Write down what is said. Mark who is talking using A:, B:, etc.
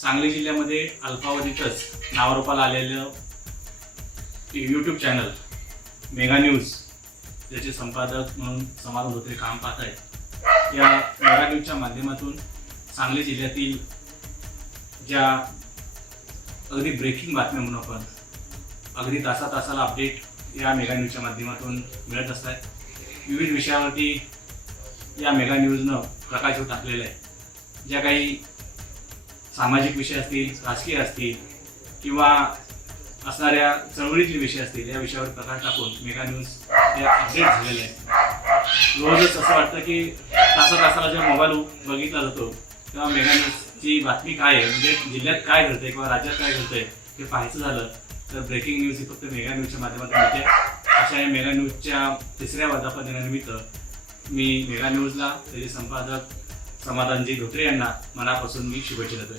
A: सांगली जिल्ह्यामध्ये अल्पावधीतच नावारूपाला आलेलं यूट्यूब चॅनल मेगा न्यूज ज्याचे संपादक म्हणून समाधान धोत्रे काम पाहत आहेत. या मेगा न्यूजच्या माध्यमातून सांगली जिल्ह्यातील ज्या अगदी ब्रेकिंग बातम्या म्हणून आपण अगदी तासा तासाला अपडेट या मेगा न्यूजच्या माध्यमातून मिळत असतात. विविध विषयावरती या मेगा न्यूजनं प्रकाश टाकलेला आहे ज्या काही सामाजिक विषय असतील राजकीय असतील किंवा असणाऱ्या चळवळीतले विषय असतील या विषयावर प्रकाश टाकून मेगा न्यूज हे अपडेट झालेलं आहे. रोजच असं वाटतं की तासा तासाला जेव्हा मोबाईल बघितला जातो तेव्हा मेगा न्यूजची बातमी काय आहे? म्हणजे जिल्ह्यात काय घडतंय किंवा राज्यात काय घडतंय हे पाहायचं झालं तर ब्रेकिंग न्यूज ही फक्त मेगा न्यूजच्या माध्यमातून मिळते अशा या मेगा न्यूजच्या तिसऱ्या वर्धापन दिनानिमित्त मी मेगा न्यूजला त्याचे संपादक समाधानजी धोत्रे यांना मनापासून मी शुभेच्छा देतोय.